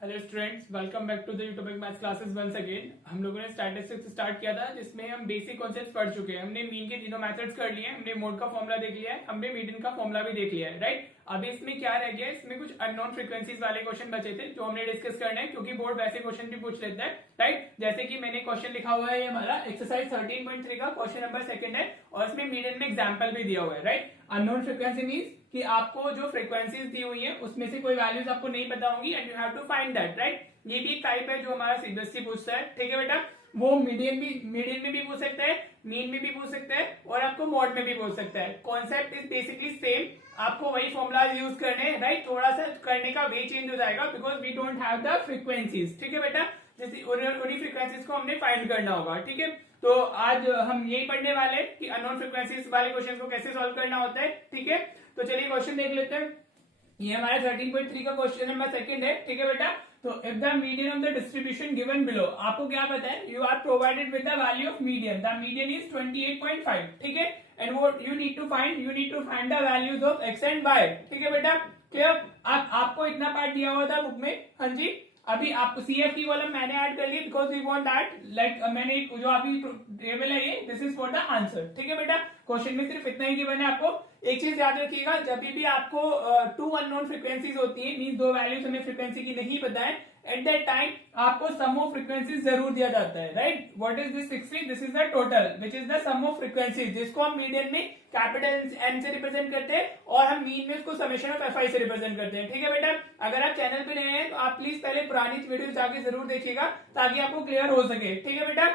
Hello students, welcome back to the YouTube maths classes once again. हम लोगों ने statistics start किया था जिसमें हम बेसिक कॉन्सेप्ट्स पढ़ चुके हैं। हमने मीन के तीनों मेथड्स कर लिए हैं, हमने मोड का फॉर्मूला देख लिया है, हमने मीडियन का फॉर्मूला भी देख लिया है, राइट। अभी इसमें क्या रह गया, इसमें कुछ अननोन फ्रीक्वेंसीज वाले क्वेश्चन बचे थे जो हमने डिस्कस करने हैं, क्योंकि बोर्ड वैसे क्वेश्चन भी पूछ लेता है, राइट। जैसे कि मैंने क्वेश्चन लिखा हुआ है, ये हमारा एक्सरसाइज 13.3 का क्वेश्चन नंबर 2 है और इसमें मीडियन में एग्जाम्पल भी दिया हुआ है, राइट। अननोन फ्रीक्वेंसी मीन्स कि आपको जो फ्रीक्वेंसीज दी हुई है उसमें से कोई वैल्यूज आपको नहीं पता होंगी and you have to find that, right. ये भी एक टाइप है जो हमारा सीबीएसई पूछता है, ठीक है बेटा। वो मीडियन में भी पूछ सकता है, मीन में भी पूछ सकता है और आपको मॉड में भी पूछ सकता है। कॉन्सेप्ट इज बेसिकली सेम, आपको वही फॉर्मुलाज यूज करने हैं, राइट। थोड़ा सा करने का वे चेंज हो जाएगा because we don't have the frequencies, ठीक है बेटा। जैसे उन्हीं फ्रीक्वेंसीज को हमने फाइंड करना होगा, ठीक है। तो आज हम यही पढ़ने वाले हैं कि अननोन फ्रीक्वेंसीज वाले क्वेश्चन को कैसे सॉल्व करना होता है, ठीक है। तो चलिए क्वेश्चन देख लेते हैं। ये हमारा 13.3 का क्वेश्चन नंबर 2 है, ठीक है बेटा। तो if the median of the distribution given below, आपको क्या पता है, you are provided with the value of median, the median is 28.5, ठीक है। And what you need to find the values of x and Y, ठीक है बेटा। Clear. आपको इतना पार्ट दिया हुआ था बुक में, हाँ जी। अभी आपको CF की कॉलम मैंने ऐड कर ली because we want that, like मैंने जो अभी टेबल है ये, this is for the answer, ठीक है बेटा। क्वेश्चन में सिर्फ इतना ही गिवन है। आपको एक चीज याद रखिएगा, जब भी आपको 2 अननोन फ्रीक्वेंसीज होती है, मींस 2 वैल्यूज हमें फ्रीक्वेंसी की नहीं पता है, एट दैट टाइम आपको सम ऑफ फ्रीक्वेंसीज जरूर दिया जाता है, right. What is this 60? This is the total which is the sum of frequencies, जिसको हम मीडियन में कैपिटल N से रिप्रेजेंट करते हैं और हम मीन में उसको समेशन ऑफ FI से रिप्रेजेंट करते हैं, ठीक है बेटा। अगर आप चैनल पे नए हैं तो आप प्लीज पहले पुरानी वीडियो जाके जरूर देखिएगा ताकि आपको क्लियर हो सके, ठीक है बेटा।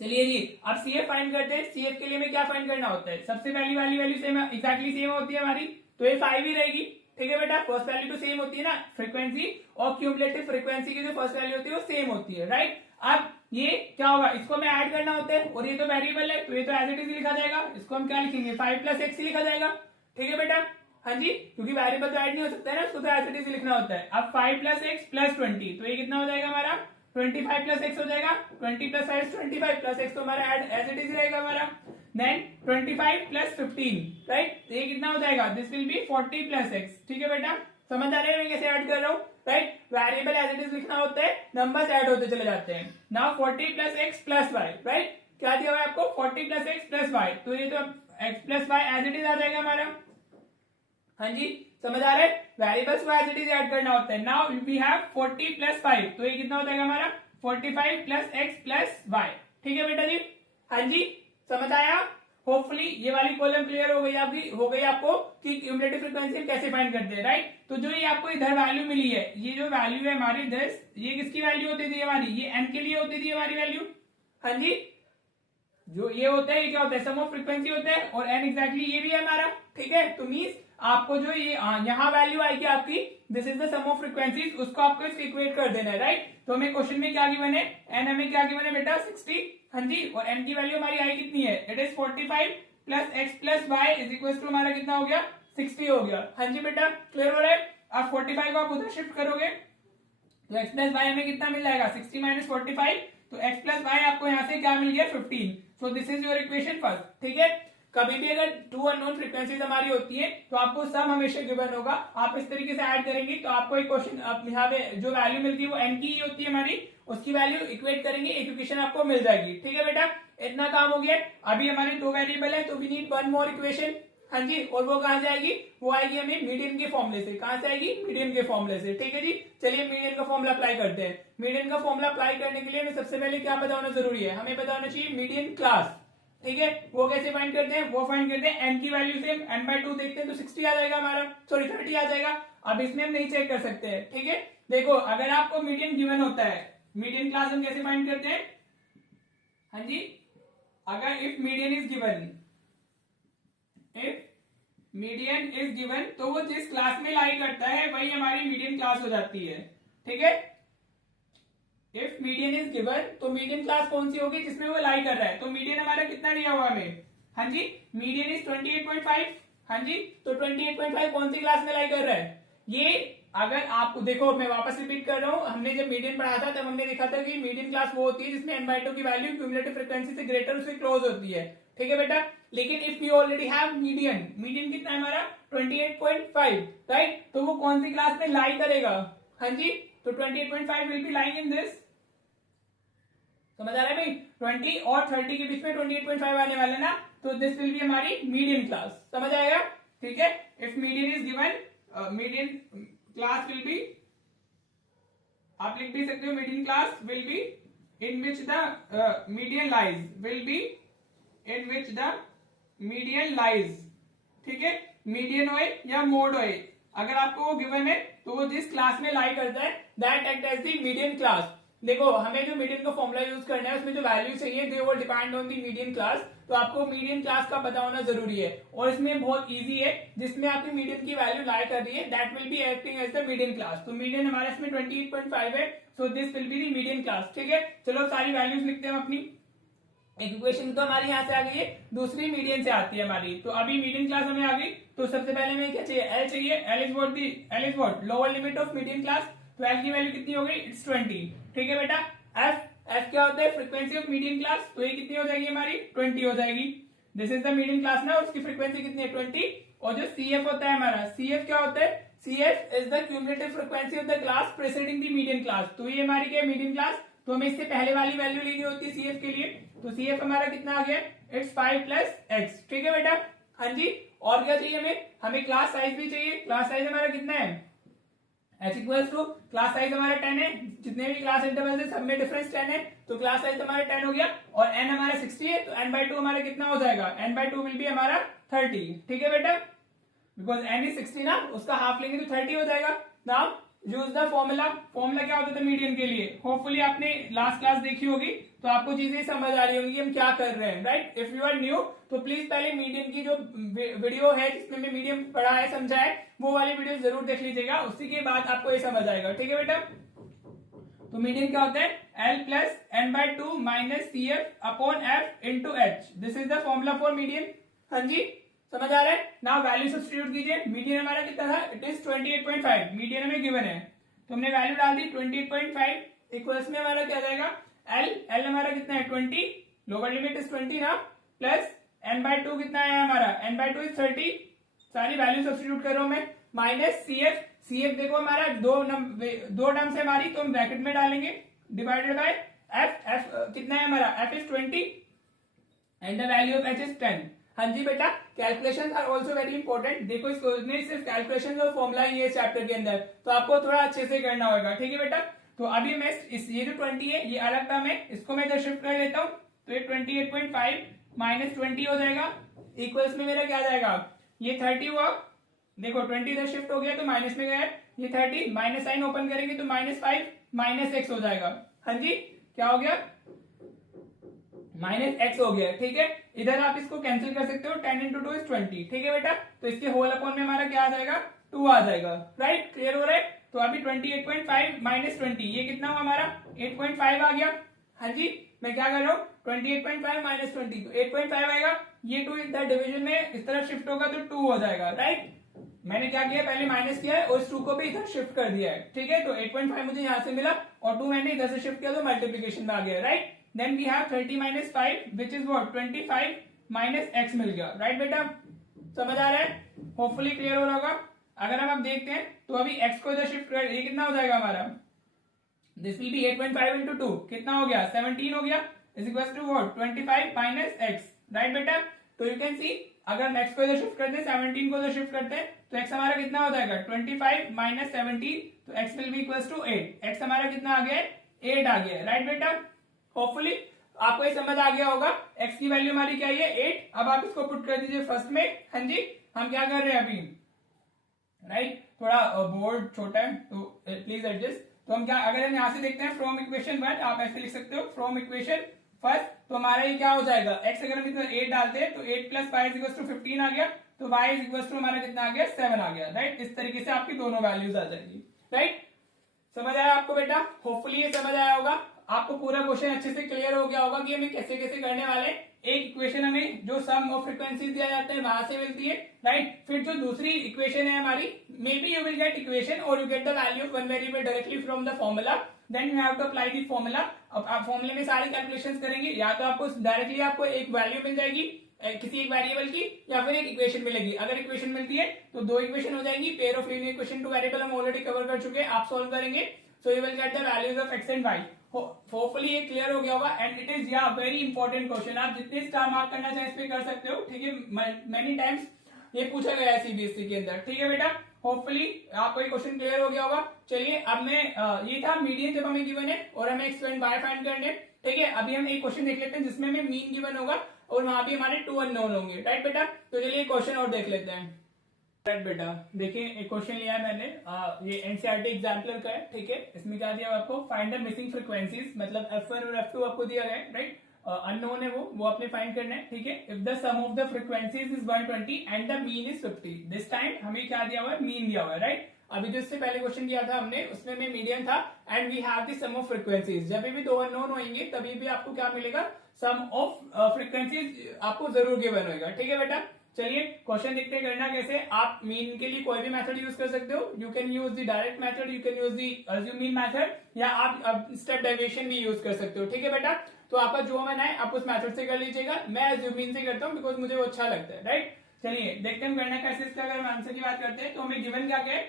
चलिए जी, अब CF फाइंड करते हैं। CF के लिए में क्या फाइंड करना होता है, सबसे पहली वाली वैल्यू सेम एक्जैक्टली सेम होती है हमारी, तो ये 5 ही रहेगी, ठीक है बेटा। फर्स्ट वैल्यू तो सेम होती है ना, फ्रीक्वेंसी और क्यूमुलेटिव फ्रीक्वेंसी की जो फर्स्ट वैल्यू होती है वो सेम होती है, राइट। अब ये क्या होगा, इसको हमें ऐड करना होता है और ये तो वेरिएबल है तो ये तो एज इट इज लिखा जाएगा। इसको हम क्या लिखेंगे, 5 + x लिखा जाएगा, ठीक है बेटा। हाँ जी, क्योंकि वेरिएबल तो ऐड नहीं हो सकता है ना, उसको तो एज इट इज लिखना होता है। अब 5 + x + 20, तो ये कितना हो जाएगा हमारा 25 + x हो जाएगा। 20 + 5 25 + x तो हमारा एज इट इज रहेगा हमारा। Then 25 + 15, right. तो ये कितना हो जाएगा, दिस विल बी 40 + x, ठीक है बेटा। समझ आ रहा है मैं कैसे ऐड कर रहा हूँ, right. Variable as it is लिखना होता है, नंबर्स ऐड होते चले जाते हैं। Now 40 + x + y, right. क्या दिया हुआ है आपको, 40 + x + y, तो ये तो x + y as it is आ जाएगा हमारा। हाँ जी, समझ आ रहा है, वेरिएबल्स को एज इट इज ऐड करना होता है। नाउ वी हैव 40 + 5, तो ये कितना हो जाएगा हमारा 45 + x + y, ठीक है बेटा जी। हाँ जी, समझ आया। होपफुली ये वाली कॉलम क्लियर हो गई आपको कि क्यूमुलेटिव फ्रीक्वेंसी कैसे फाइंड करते हैं, राइट। तो जो ये आपको इधर वैल्यू मिली है, ये जो वैल्यू है हमारी 10, ये किसकी वैल्यू होती थी हमारी, ये n के लिए होती थी हमारी वैल्यू। हाँ जी, जो ये होता है, ये क्या होता है, सम ऑफ फ्रीक्वेंसी होता है और n एग्जैक्टली ये भी है हमारा, ठीक है। तो मींस आपको जो ये यहाँ वैल्यू आएगी आपकी, this is the sum of frequencies, उसको आपको इससे इक्वेट कर देना है, राइट। तो हमें क्वेश्चन में क्या गिवन है, n हमें क्या गिवन है बेटा 60, हाँ जी। और n की वैल्यू हमारी आई कितनी है, it is 45 + x + y is equal to हमारा कितना हो गया 60 हो गया। हाँ जी बेटा, क्लियर हो रहा है। आप 45 को आप उधर शिफ्ट करोगे तो x + y हमें कितना मिल जाएगा, 60 - 45, तो x + y आपको यहाँ से क्या मिल गया 15। So this is your equation first, ठीक है। कभी भी अगर 2 अननोन फ्रीक्वेंसीज हमारी होती है तो आपको सम हमेशा गिवन होगा, आप इस तरीके से ऐड करेंगे तो आपको एक क्वेश्चन यहाँ पे जो वैल्यू मिलती है वो n की ही होती है हमारी, उसकी वैल्यू इक्वेट करेंगे, एक इक्वेशन आपको मिल जाएगी, ठीक है बेटा। इतना काम हो गया। अभी हमारे 2 वेरिएबल है तो वी नीड 1 मोर इक्वेशन, हाँ जी। और वो कहां से आएगी, वो आएगी हमें मीडियन के फॉर्मूले से। कहां से आएगी, मीडियन के फॉर्मूले से, ठीक है जी। चलिए मीडियन का फॉर्मूला अप्लाई करते हैं। मीडियन का फॉर्मूला अप्लाई करने के लिए हमें सबसे पहले क्या पता होना जरूरी है, हमें पता होना चाहिए मीडियन क्लास, ठीक है। वो कैसे फाइंड करते हैं, वो फाइंड करते हैं n की वैल्यू से n/2 देखते हैं तो 60 आ जाएगा हमारा, सॉरी 30 आ जाएगा। अब इसमें हम नहीं चेक कर सकते हैं, ठीक है। देखो अगर आपको मीडियन गिवन होता है, मीडियन क्लास हम कैसे फाइंड करते हैं, हाँ जी। अगर if median is given, if median is given, तो वो जिस क्लास में लाई करता है वही हमारी मीडियन क्लास हो जाती है, ठीक है। इफ मीडियन इज गिवन तो मीडियन क्लास कौन सी होगी, जिसमें वो लाई कर रहा है। तो मीडियन हमारा कितना दिया हुआ हमें, हाँ जी, मीडियन इज 28.5, हाँ जी। तो 28.5 कौन सी क्लास में लाई कर रहा है, ये अगर आपको देखो, मैं वापस रिपीट कर रहा हूं, हमने जब मीडियन पढ़ा था तब हमने देखा था कि मीडियन क्लास वो होती है जिसमें n/2 की वैल्यू क्यूमुलेटिव फ्रीक्वेंसी से ग्रेटर उससे क्लोज होती है, ठीक है बेटा। लेकिन if you already have median, median कितना है हमारा 28.5, राइट। तो वो कौन सी क्लास में लाई करेगा, हाँ जी, तो 28.5 will be lying in this. समझ आ रहा है भाई? 20 और 30 के बीच में 28.5 आने वाला ना, तो दिस विल बी हमारी मीडियन क्लास। समझ आएगा? ठीक है। If median is given, median class will be, आप लिख भी सकते हो, median class will be in which the median lies, will be in which the median lies. ठीक है, मीडियन होए या मोड होए, अगर आपको वो गिवन है तो वो जिस क्लास में लाई करता है that act as the median class. देखो, हमें जो मीडियन का फॉर्मूला यूज करना है उसमें जो वैल्यू चाहिए दे वो depend on the median class. तो आपको मीडियन क्लास का पता होना जरूरी है, और इसमें बहुत इजी है, जिसमें आपकी मीडियन की वैल्यू लाई कर रही है that will be acting as the median class. तो मीडियन हमारे इसमें 28.5 है, so this will be the median class. ठीक है, चलो सारी वैल्यूज लिखते हैं अपनी। इक्वेशन तो हमारी यहाँ से आ गई है, दूसरी मीडियन से आती है हमारी। तो अभी मीडियन क्लास हमें आ गई, तो सबसे पहले हमें क्या चाहिए? एल चाहिए। L is what lower limit of median class. तो एल की वैल्यू कितनी हो गई? इट्स 20। ठीक है बेटा। एफ क्या होता है? Frequency of median class. तो ये कितनी हो जाएगी हमारी? 20 हो जाएगी। This is the median class ना, उसकी फ्रीक्वेंसी कितनी है? 20। और जो सी एफ होता है हमारा, सी एफ क्या होता है? C F is the cumulative frequency of the class preceding the median class. तो ये हमारी क्या है? Median class. तो हमें इससे पहले वाली वैल्यू लेनी होती है सी एफ के लिए। तो सी एफ हमारा कितना आ गया? It's 5 plus x. ठीक है बेटा। हाँ जी, और क्या चाहिए हमें? हमें क्लास साइज भी चाहिए। क्लास साइज हमारा कितना है? H equals to, class size हमारा 10 है, जितने भी क्लास इंटरवल है सब में डिफरेंस 10 है, तो क्लास साइज हमारा 10 हो गया। और n हमारा 60 है, तो n/2 हमारा कितना हो जाएगा? n/2 विल बी हमारा 30। ठीक है बेटा, बिकॉज n इज 60 ना, उसका हाफ लेंगे तो 30 हो जाएगा। Now use the formula. Formula क्या होता था मीडियन के लिए? होपफुली आपने लास्ट क्लास देखी होगी, तो आपको चीजें समझ आ रही होंगी हम क्या कर रहे हैं, right? If you are new तो प्लीज पहले मीडियन की जो वीडियो है जिसमें मैं मीडियम पढ़ा है, समझा है, वो वाली वीडियो जरूर देख लीजिएगा, उसी के बाद आपको ये समझ आएगा। ठीक है बेटा। तो मीडियन क्या होता है? L plus n/2 minus C F upon F into H. This is the formula for median. हाँ जी, समझ आ रहा है ना? वैल्यू सब्स्टिट्यूट कीजिए। मीडियन हमारा कितना था? It is 28.5। मीडियन हमें गिवन है, तो हमने वैल्यू डाल दी 28.5 इक्वल्स में हमारा क्या जाएगा? एल हमारा कितना है? 20, लोअर लिमिट इज 20 ना, प्लस n/2 कितना है हमारा? n/2 is 30। सारी वैल्यू सब्स्टिट्यूट करो मैं, minus C F. C F देखो हमारा दो टर्म्स है हमारी, तो हम ब्रैकेट में डालेंगे, डिवाइडेड बाय एफ। एफ कितना है हमारा? F is 20 and the value of H is 10। हाँ जी बेटा, calculations are also very important. देखो इसको नहीं, सिर्फ कैलकुलेशंस और फॉर्मूला ही है इस चैप्टर के अंदर, तो आपको थोड़ा अच्छे से करना होगा। ठीक है बेटा। तो अभी मैं ये जो 20 है ये अलग टर्म है, इसको मैं इधर शिफ्ट कर लेता हूँ, तो ये 28.5 माइनस 20 हो जाएगा, इक्वल्स में मेरा क्या आ जाएगा? ये 30 हुआ। देखो 20 इधर शिफ्ट हो गया तो माइनस में गया, ये 30 माइनस साइन ओपन करेंगे तो -5 माइनस एक्स हो जाएगा। हाँ जी, क्या हो गया? माइनस एक्स हो गया। ठीक है, इधर आप इसको कैंसिल कर सकते हो, 10 इंटू 2 इज 20। ठीक है बेटा, तो इसके होल अपॉन में हमारा क्या आ जाएगा? 2 आ जाएगा। राइट, क्लियर हो रहा है? तो अभी 28.5 माइनस 20, ये कितना हुआ हमारा? 8.5 आ गया। हाँ जी, मैं क्या कर रहा हूँ? 28.5 माइनस 20, तो 8.5 आएगा। ये 2 इधर डिविजन में इस तरफ शिफ्ट होगा तो 2 हो जाएगा। राइट, मैंने क्या किया? पहले माइनस किया है और इस 2 को भी इधर शिफ्ट कर दिया है। ठीक है, तो 8.5 मुझे यहां से मिला और 2 मैंने इधर से शिफ्ट किया तो मल्टीप्लीकेशन में आ गया। Right, then we have 30 minus 5 which is what? 25 minus X मिल गया। राइट बेटा, समझ आ रहा है? होपफुली क्लियर हो रहा होगा। अगर हम अब देखते हैं तो अभी x को इधर शिफ्ट कर, ये कितना हो जाएगा हमारा? दिस विल बी 8.5 इंटू 2, कितना हो गया? 17 हो गया, is equal to what? 25 minus X. Right बेटा, तो यू कैन सी अगर हम x को इधर शिफ्ट करते हैं, 17 को इधर शिफ्ट करते हैं, तो x हमारा कितना हो जाएगा? 25 माइनस 17, तो x will be equal to 8। x हमारा कितना आ गया? 8 आ गया। राइट बेटा, होपफुली आपको ये समझ आ गया होगा। x की वैल्यू हमारी क्या है? 8। अब आप इसको पुट कर दीजिए फर्स्ट में। हाँ जी, हम क्या कर रहे हैं अभी? राइट, थोड़ा बोर्ड छोटा है तो प्लीज एडजस्ट। तो हम क्या, अगर हम यहाँ से देखते हैं फ्रॉम इक्वेशन 1, आप ऐसे लिख सकते हो फ्रॉम इक्वेशन फर्स्ट, तो हमारा ये क्या हो जाएगा? x अगर हम इधर 8 डालते हैं तो 8 प्लस 5 इक्वल टू 15 आ गया, तो y इज इक्वल टू हमारा कितना आ गया? 7 आ गया। राइट, इस तरीके से आपकी दोनों वैल्यूज आ जाएगी। राइट, समझ आया आपको बेटा? होपफुली ये समझ आया होगा, आपको पूरा क्वेश्चन अच्छे से क्लियर हो गया होगा कि हमें कैसे कैसे करने वाले। एक इक्वेशन हमें जो सम ऑफ फ्रीक्वेंसीज दिया जाता है वहां से मिलती है। राइट, फिर जो दूसरी इक्वेशन है हमारी, may be you will get equation और you get the value of one variable directly from the formula, then you have to apply the formula. अब आप फॉर्मूले में सारे कैलकुलेशंस करेंगे, या तो आपको डायरेक्टली आपको एक वैल्यू मिल जाएगी किसी एक वेरिएबल की, या फिर एक इक्वेशन मिलेगी। अगर इक्वेशन मिलती है तो 2 इक्वेशन हो जाएंगी। Pair of linear equation two variable हम ऑलरेडी कवर कर चुके हैं, आप सॉल्व करेंगे। So you will get the values of x and Y. Hopefully ये क्लियर हो गया होगा and it is a very important question. आप जितने स्टार मार्क करना चाहे इस पे कर सकते हो, ठीक है। मेनी टाइम्स ये पूछा गया है सीबीएसई के अंदर, ठीक है बेटा। होपफुली आपको ये क्वेश्चन क्लियर हो गया होगा। चलिए अब मैं ये था मीडियन जब हमें गिवन है और हमें एक्स एंड वाई फाइंड करने, ठीक है। अभी हम एक क्वेश्चन देख लेते हैं जिसमें हमें मीन गिवन होगा और वहां भी हमारे 2 अननोन होंगे, राइट बेटा। तो चलिए क्वेश्चन और देख लेते हैं। राइट बेटा, देखिए एक क्वेश्चन लिया है मैंने, ये एनसीईआरटी एग्जाम्पलर का है, ठीक है। इसमें क्या दिया आपको, फाइंड द मिसिंग फ्रीक्वेंसीज, मतलब F1 और F2 आपको दिया गया है, राइट। अननोन है वो आपने फाइंड करना है, ठीक है। If the sum of the frequencies is 120 and the mean is 50, this time हमें क्या दिया हुआ है, मीन दिया हुआ है, राइट। अभी जो इससे पहले क्वेश्चन दिया था हमने उसमें में मीडियन था and we have the sum of frequencies. जब भी 2 अननोन होंगे तभी भी आपको क्या मिलेगा, सम ऑफ फ्रीक्वेंसीज आपको जरूर गिवन होगा, ठीक है बेटा। चलिए क्वेश्चन देखते हैं करना कैसे। आप मीन के लिए कोई भी मेथड यूज कर सकते हो, you can use the direct method, you can use the assume mean method, या आप स्टेप डेविएशन भी यूज कर सकते हो, ठीक है बेटा। तो आपका जो मन है आप उस मेथड से कर लीजिएगा, मैं अज्यूम मीन से करता हूँ बिकॉज मुझे वो अच्छा लगता है, राइट। चलिए देखते हैं करना कैसे इसका। अगर हम आंसर की बात करते हैं तो हमें गिवन क्या है,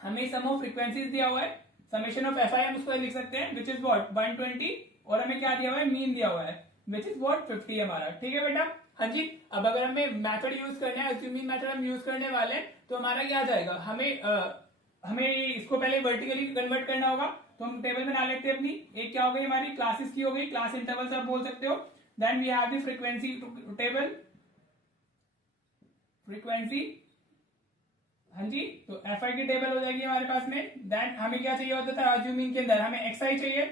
हमें सम ऑफ फ्रीक्वेंसीज दिया हुआ है, समेशन ऑफ एफ आई हम उसको लिख सकते हैं विच इज व्हाट 120, और हमें क्या दिया हुआ है, मीन दिया हुआ है विच इज व्हाट 50 हमारा, ठीक है बेटा। हाँ जी, अब अगर हमें मेथड यूज करना है, अज्यूमिंग मेथड हम यूज करने वाले हैं, तो हमारा क्या आ जाएगा, हमें इसको पहले वर्टिकली कन्वर्ट करना होगा। तो हम टेबल बना लेते हैं अपनी। एक क्या हो गई हमारी, क्लासेस की हो गई, क्लास इंटरवल्स आप बोल सकते हो। Then we have the frequency table, frequency, हाँ जी। तो एफ आई की टेबल हो जाएगी हमारे पास में। देन हमें क्या चाहिए होता था, अज्यूमिंग के अंदर हमें एक्स आई चाहिए,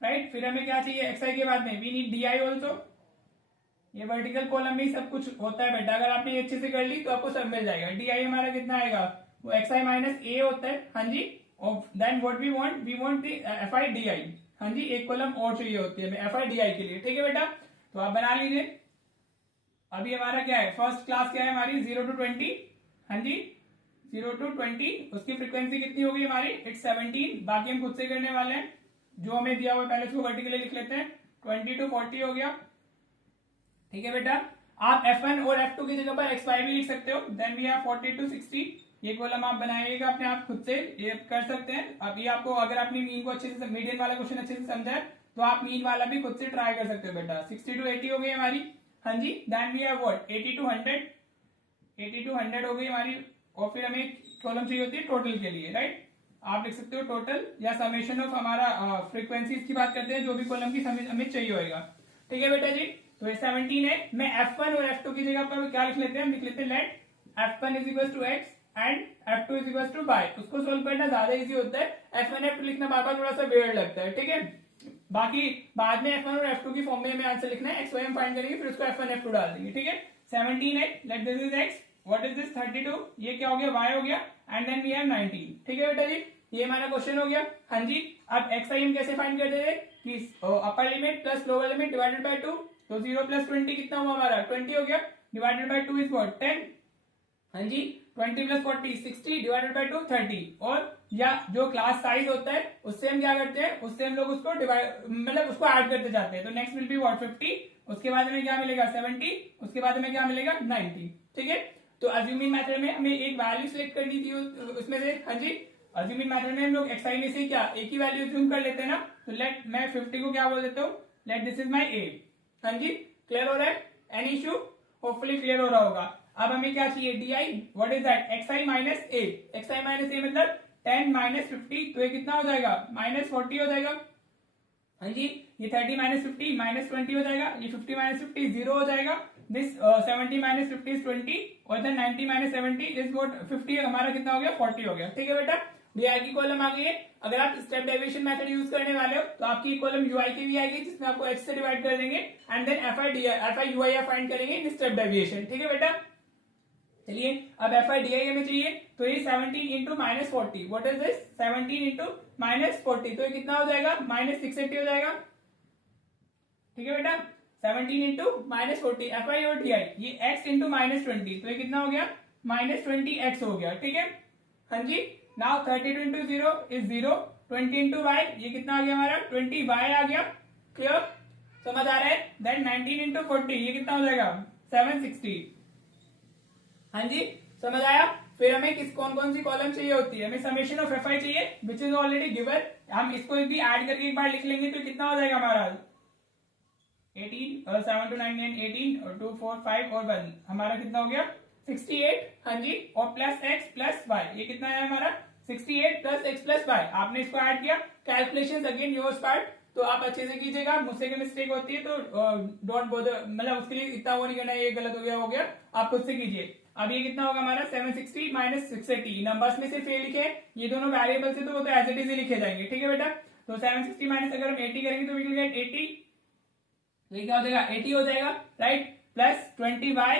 राइट। फिर हमें क्या चाहिए, एक्स आई के बाद में we need D I also. ये वर्टिकल कॉलम में सब कुछ होता है बेटा, अगर आपने अच्छे से कर ली तो आपको सब मिल जाएगा। डी आई हमारा कितना आएगा, वो एक्स आई माइनस ए होता है, हाँ जी। Then what we want the F I D I, हाँ जी। एक कॉलम और चाहिए होती है एफ आई डी आई के लिए, ठीक है बेटा। तो आप बना लीजिए। अभी हमारा क्या है, फर्स्ट क्लास क्या है हमारी 0 to 20, हाँ जी 0 to 20। उसकी फ्रीक्वेंसी कितनी होगी हमारी, इट्स 17। बाकी हम खुद से करने वाले हैं, जो हमें दिया हुआ है पहले उसको वर्टिकली लिख लेते हैं। 20 to 40 हो गया, ठीक है बेटा। आप F1 और F2 की जगह पर XY भी लिख सकते हो। देन वी हैव 40 to 60, ये कॉलम आप बनाइएगा अपने आप खुद से, ये कर सकते हैं। अब ये आपको, अगर आपने मीन को अच्छे से, मीडियन वाला क्वेश्चन अच्छे से समझा है तो आप मीन वाला भी खुद से ट्राई कर सकते हो बेटा। 60 to 80 हो गई हमारी, हाँ जी। Then we have what 80 to 100, 80 to 100 हो गई हमारी। और फिर हमें कॉलम चाहिए होती है टोटल के लिए, राइट। आप लिख सकते हो टोटल या समेशन ऑफ हमारा फ्रीक्वेंसीज की बात करते हैं, जो भी कॉलम की हमें चाहिए होगा, ठीक है बेटा जी। तो ये 17 है। मैं F1 और F2 की जगह पर क्या लिख लेते हैं, हम लिख लेते हैं let F1 is equal to X and F2 is equal to Y. उसको सोल्व करना ज्यादा इजी होता है, F1 F2 लिखना बार बार थोड़ा सा वियर्ड लगता है, ठीक है। बाकी बाद में F1 और F2 की फॉर्म में हमें आंसर लिखना है, XY हम फाइंड करेंगे, फिर उसको F1 F2 डाल देंगे, ठीक है। 17 है, let this is x, what is this 32, ये क्या हो गया, y हो गया, एंड देन वी हैव 19, ठीक है बेटा जी। ये हमारा क्वेश्चन हो गया, हाँ जी। अब XI हम कैसे फाइंड करते थे कि upper limit plus lower limit divided by 2, तो 0 प्लस 20 कितना हुआ हमारा, 20 हो गया, डिवाइडेड बाय 2 इज व्हाट 10, हाँ जी। 20 प्लस 40 60, डिवाइडेड बाय 2 30। और या जो क्लास साइज होता है उससे हम क्या करते हैं, उससे हम लोग उसको डिवाइड, मतलब उसको ऐड करते जाते हैं। तो नेक्स्ट विल बी व्हाट 50, उसके बाद में क्या मिलेगा 70, उसके बाद में क्या मिलेगा 90, ठीक है। तो अज्यूमिंग मेथड में हमें एक वैल्यू सिलेक्ट करनी थी उसमें से, हाँ जी। अज्यूमिंग मेथड में हम लोग XI में से क्या एक ही वैल्यू अज्यूम कर लेते हैं ना। तो लेट मैं 50 को क्या बोल देता हूँ, लेट दिस इज माई ए, हाँ जी। क्लियर हो रहा है, एनी इशू, होपफुली क्लियर हो रहा होगा। अब हमें क्या चाहिए, DI, what is that, XI minus A. XI minus A मतलब 10 माइनस 50, तो ये कितना हो जाएगा, माइनस 40 हो जाएगा, हाँ जी। ये 30 माइनस 50 माइनस 20 हो जाएगा, ये 50 माइनस 50 0 हो जाएगा, दिस 70 माइनस 50 इज 20, और देन 90 माइनस 70 इज व्हाट 50, हमारा कितना हो गया 40 हो गया, ठीक है बेटा। DI की कॉलम आ गई है। अगर आप स्टेप डेविएशन मेथड यूज करने वाले हो तो आपकी कॉलम UI की भी आएगी, जिसमें आपको H से डिवाइड कर देंगे, and then FI UI find करेंगे इन स्टेप डेविएशन, ठीक है बेटा। चलिए अब FI DI हमें चाहिए, तो ये 17 into minus 40, what is this 17 into minus 40, तो ये कितना हो जाएगा, माइनस 680 हो जाएगा, ठीक है बेटा। 17 इंटू माइनस 40 FI और DI, ये x इंटू माइनस 20, तो ये कितना हो गया, माइनस 20x हो गया, ठीक है, हाँ जी। Now 32 into 0 is 0, 20 into y, ये कितना आ गया हमारा 20y आ गया, क्लियर, समझ आ रहा है। देन 19 इंटू 40, ये कितना हो जाएगा 760, हाँ जी, समझ आया। फिर हमें कौन कौन सी कॉलम चाहिए होती है, हमें समेशन ऑफ fi चाहिए विच इज ऑलरेडी गिवन। हम इसको भी ऐड करके एक बार लिख लेंगे तो कितना हो जाएगा हमारा 18 और 7 to 9 9 18 और 2 4 5 और 1 हमारा कितना हो गया 68। हाँ जी, और प्लस एक्स प्लस वाई, ये कितना है हमारा 68 प्लस एक्स प्लस वाई। आपने इसको ऐड किया, कैलकुलेशंस अगेन योर्स पार्ट, तो आप अच्छे से कीजिएगा। मुझसे मिस्टेक होती है तो डोंट बॉदर, मतलब उसके लिए इतना वो नहीं करना है ये गलत हो गया, आप खुद से कीजिए। अब ये कितना होगा हमारा 760 माइनस 680, नंबर्स में सिर्फ ये लिखे, ये दोनों वेरिएबल से तो वो तो एज इट इज ही लिखे जाएंगे, ठीक है बेटा। तो 760 माइनस अगर हम 80 करेंगे तो वी विल गेट 80, ये क्या हो जाएगा 80 हो जाएगा, राइट, प्लस 20y,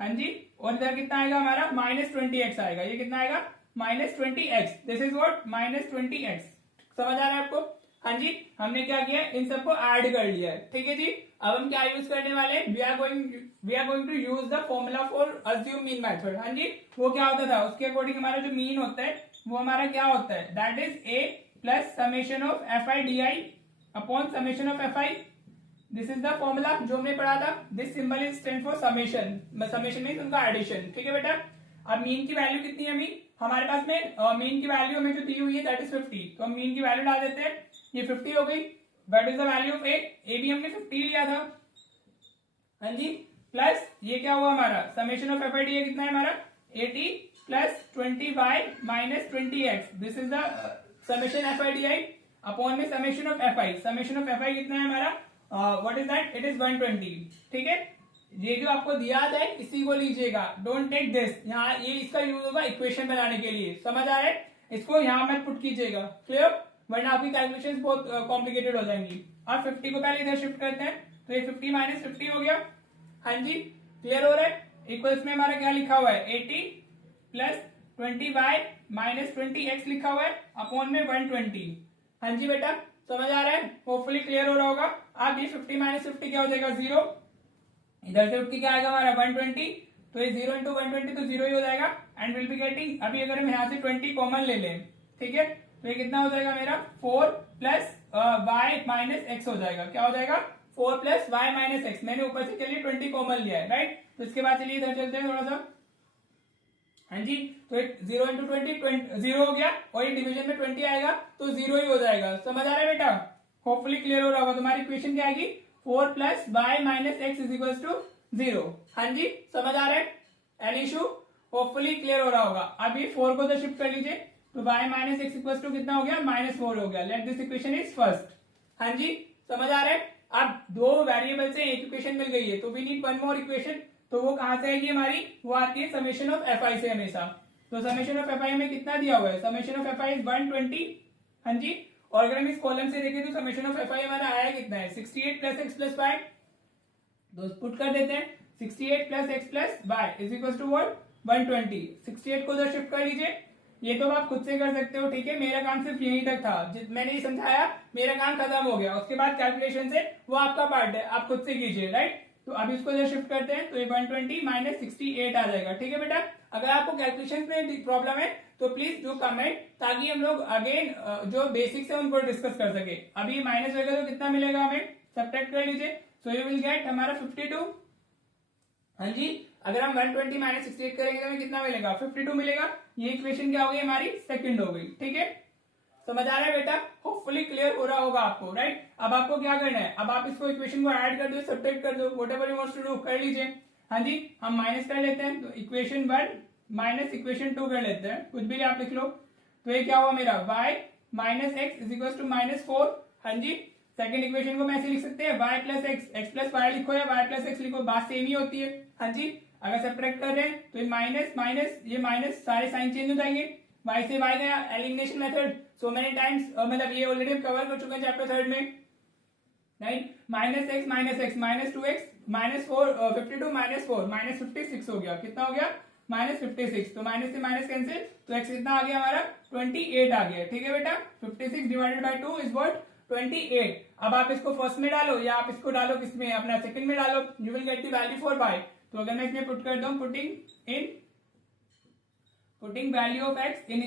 हाँ जी, और इधर कितना आएगा हमारा माइनस 20x आएगा, ये कितना आएगा minus 20x, this is what minus 20x। समझ आ रहा है आपको? हाँ जी, हमने क्या किया इन सबको ऐड कर लिया है, ठीक है जी। अब हम क्या यूज करने वाले हैं, we are going to use the formula for assumed mean method. हाँ जी, वो क्या होता था, उसके अकॉर्डिंग हमारा जो मीन होता है वो हमारा क्या होता है, that is a plus summation of fi di upon summation of fi। This is the formula जो हमने पढ़ा था, this symbol is stand for summation, summation mean उनका एडिशन, ठीक है बेटा। अब मीन की वैल्यू कितनी है अभी हमारे पास में, मीन की वैल्यू हमें जो दी हुई है दैट इज 50, तो हम मीन की वैल्यू डाल देते हैं, ये 50 हो गई। What is the value of A भी हमने 50 लिया था, हाँ जी, प्लस ये क्या हुआ हमारा summation of F I D कितना है हमारा 80 plus 20y minus 20x, this is the summation F I D I upon में summation of F I. Summation of F I कितना है हमारा, what is that, it is 120, ठीक है। ये जो आपको दिया है इसी को लीजिएगा, डोंट टेक दिस, यहाँ ये इसका यूज होगा इक्वेशन बनाने के लिए, समझ आ रहा है, इसको यहाँ मत पुट कीजिएगा, क्लियर, वरना आपकी कैलकुलेशंस बहुत कॉम्प्लिकेटेड हो जाएंगी। अब 50 को पहले इधर शिफ्ट करते हैं, तो ये 50 माइनस 50 हो गया, हाँ जी, क्लियर हो रहा है। इक्वल्स में हमारा क्या लिखा हुआ है 80 प्लस 20y माइनस 20x लिखा हुआ है अपॉन में 120, हाँ जी बेटा, समझ आ रहा है, होपफुली क्लियर हो रहा होगा। अब ये 50 माइनस 50 क्या हो जाएगा 0, इधर से 50 क्या आएगा हमारा 120, तो ये 0 इंटू 120 तो 0 ही हो जाएगा, एंड विल बी गेटिंग, अभी अगर हम यहाँ से 20 कॉमन ले लें, ठीक है, तो ये कितना हो जाएगा मेरा 4 प्लस y माइनस एक्स हो जाएगा, क्या हो जाएगा 4 प्लस y माइनस एक्स, मैंने ऊपर से के लिए 20 कॉमन लिया है, राइट। तो इसके बाद चलिए इधर चलते हैं थोड़ा सा, हाँ जी, तो 0 इंटू 20 0 हो गया, और ये डिवीजन में 20 आएगा तो 0 ही हो जाएगा, समझ आ रहा है बेटा, होपफुली क्लियर हो रहा होगा। तुम्हारी इक्वेशन क्या आएगी 4 plus y minus X is equal to 0, हाँ जी, समझ आ रहा है, एनी इशू, होपफुली क्लियर हो रहा होगा। अब ये 4 को तो शिफ्ट कर लीजिए, तो y minus X equal to कितना हो गया -4 हो गया, let this equation is first, हाँ जी, समझ आ रहा है। अब दो वेरिएबल से एक इक्वेशन मिल गई है, तो we need one more equation, तो वो कहां से आएगी हमारी, वो आती है समेशन ऑफ एफ आई से हमेशा। तो समेशन ऑफ एफ आई में कितना दिया हुआ है, summation of F I is 120, हाँ जी, और अगर हम इस कॉलम से देखें तो समेशन ऑफ एफ आई हमारा आया कितना है 68 प्लस एक्स प्लस वाई, तो पुट कर देते हैं 68 plus X plus Y is equal to what 120, 68 को उधर शिफ्ट कर लीजिए, ये तो आप खुद से कर सकते हो, ठीक है, मेरा काम सिर्फ यहीं तक था, मैंने ये समझाया, मेरा काम खत्म हो गया, उसके बाद कैलकुलेशन से वो आपका पार्ट है, आप खुद से कीजिए, राइट। तो अब इसको इधर शिफ्ट करते हैं, तो ये 120 माइनस 68 आ जाएगा, ठीक है बेटा। अगर आपको कैलकुलेशन में प्रॉब्लम है तो प्लीज डू कमेंट, ताकि हम लोग अगेन जो बेसिक्स है उनको डिस्कस कर सके। अभी ये माइनस होगा तो कितना मिलेगा हमें, सब्ट्रैक्ट कर लीजिए, सो यू विल गेट हमारा 52, हाँ जी, अगर हम 120 माइनस 68 करेंगे तो हमें कितना मिलेगा 52 मिलेगा। ये इक्वेशन क्या हो गई हमारी सेकंड हो गई, ठीक है, समझ आ रहा है बेटा, होपफुली क्लियर हो रहा होगा आपको, राइट। अब आपको क्या करना है, अब आप इसको इक्वेशन को ऐड कर दो, सब्ट्रैक्ट कर दो, whatever you wants to do कर लीजिए, हाँ जी। हम माइनस कर लेते हैं, तो इक्वेशन 1 माइनस इक्वेशन 2 कर लेते हैं, कुछ भी आप लिख लो। तो ये क्या हुआ मेरा y minus X is equal to -4, हाँ जी। सेकंड इक्वेशन को मैं ऐसे लिख सकते हैं y plus x, x plus y लिखो या y प्लस एक्स लिखो, बात सेम ही होती है, हाँ जी। अगर सब्ट्रैक्ट कर रहे हैं तो ये माइनस माइनस, ये माइनस, सारे साइन चेंज हो जाएंगे, y से y गया, elimination method so many times, मतलब ये ऑलरेडी कवर कर चुके हैं चैप्टर 3 में, right. Minus x minus 2x minus 4 52 minus 4 minus 56 हो गया, कितना हो गया -56, तो माइनस से माइनस कैंसिल, तो x कितना आ गया हमारा 28 आ गया, ठीक है बेटा। 56 डिवाइडेड बाय 2 इज व्हाट 28। अब आप इसको फर्स्ट में डालो या आप इसको डालो किसमें, अपना सेकंड में डालो, you will get the value for y। तो अगर मैं इसमें पुट कर दूं, putting value of x in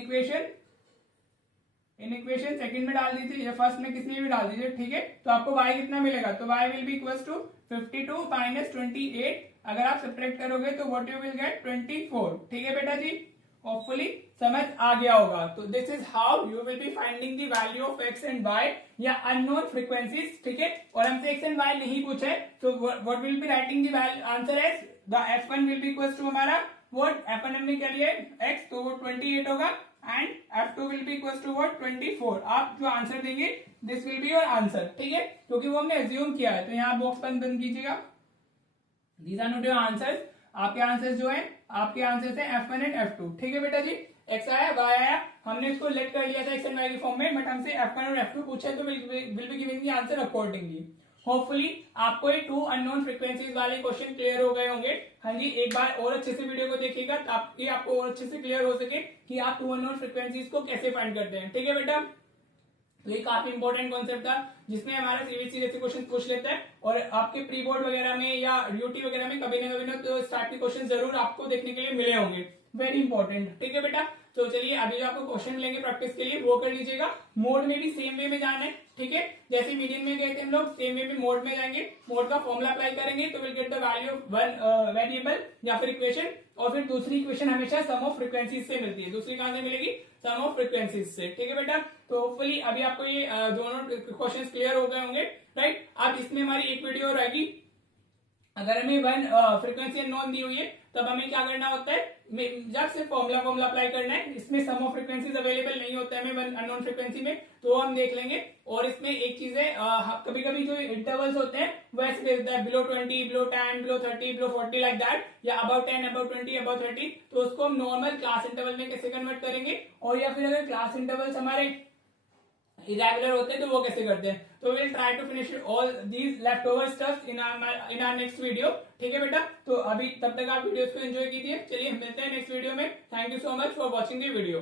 equation second में डाल दीजिए या फर्स्ट में किसी में भी डाल दीजिए, ठीक है। तो आपको y कितना मिलेगा, तो y will be equals to 52 minus 28, अगर आप सब्ट्रैक्ट करोगे तो व्हाट यू विल गेट 24, ठीक है बेटा जी, होपफुली समझ आ गया होगा। तो this is how you will be finding the value of x and y या अननोन फ्रीक्वेंसीज, ठीक है। और हमसे एक्स एंड वाई नहीं पूछे तो what will be writing the answer as the f1 will be equal to हमारा what, f1 हमने क्या लिया है x, तो वो 28 होगा and f2 will be equal to what 24। आप जो आंसर देंगे this will be your answer, ठीक है, क्योंकि वो हमने एज्यूम किया है। तो यहाँ बॉक्स बंद कीजिएगा, these are not your answers. आपके आंसर्स जो है आपके आंसर्स है f1 एंड f2, ठीक है बेटा जी। x आया y आया, हमने इसको लेट कर लिया था x एंड y के फॉर्म में, बट हमसे f1 और f2 पूछा है तो will be giving the answer accordingly. Hopefully आपको ये 2 अननोन फ्रीक्वेंसीज वाले क्वेश्चन क्लियर हो गए होंगे। हाँ जी, एक बार और अच्छे से वीडियो को देखिएगा ताकि आपको और अच्छे से क्लियर हो सके कि आप 2 अननोन फ्रीक्वेंसीज को कैसे फाइंड करते हैं, ठीक है बेटा। तो ये काफी इंपॉर्टेंट कॉन्सेप्ट था जिसमें हमारा सीबीएसई जैसे क्वेश्चन पूछ लेता है, और आपके प्री बोर्ड वगैरह में या यूटी वगैरह में कभी ना तो स्टार्ट के क्वेश्चन जरूर आपको देखने के लिए मिले होंगे, वेरी इंपॉर्टेंट, ठीक है बेटा। तो चलिए अभी जो आपको क्वेश्चन मिलेंगे प्रैक्टिस के लिए वो कर लीजिएगा। मोड में भी सेम वे में जाना है, ठीक है, जैसे मीडियन में गए थे हम लोग, सेम वे में मोड में जाएंगे, मोड का फॉर्मुला अप्लाई करेंगे तो will get the value of one variable या फिर इक्वेशन, और फिर दूसरी इक्वेशन हमेशा सम ऑफ फ्रीक्वेंसीज से मिलती है। दूसरी कहां से मिलेगी, सम ऑफ फ्रीक्वेंसीज से, ठीक है बेटा। तो होपफुली अभी आपको ये दोनों क्वेश्चंस क्लियर हो गए होंगे, राइट। अब इसमें हमारी एक वीडियो रहेगी, अगर हमें वन फ्रीक्वेंसी अननोन दी हुई है तब हमें क्या करना होता है, जब सिर्फ फॉर्मुला अप्लाई करना है। इसमें सम ऑफ फ्रीक्वेंसीज अवेलेबल नहीं होता है हमें वन अननोन फ्रीक्वेंसी में, तो हम देख लेंगे। और इसमें एक चीज है, कभी कभी जो इंटरवल्स होते हैं वो ऐसे देता है below 20, below 10, below 30, below 40 like that, या अबाउट 10, अबाउट 20, अबाउट 30। तो उसको हम नॉर्मल क्लास इंटरवल में कैसे कन्वर्ट करेंगे, और या फिर अगर क्लास इंटरवल्स हमारे इरेगुलर होते हैं तो वो कैसे करते हैं। तो will try to finish all these left over stuff in our next video, ठीक है बेटा। तो अभी तब तक आप वीडियोस को एंजॉय कीजिए। चलिए मिलते हैं नेक्स्ट वीडियो में। Thank you so much for watching the video.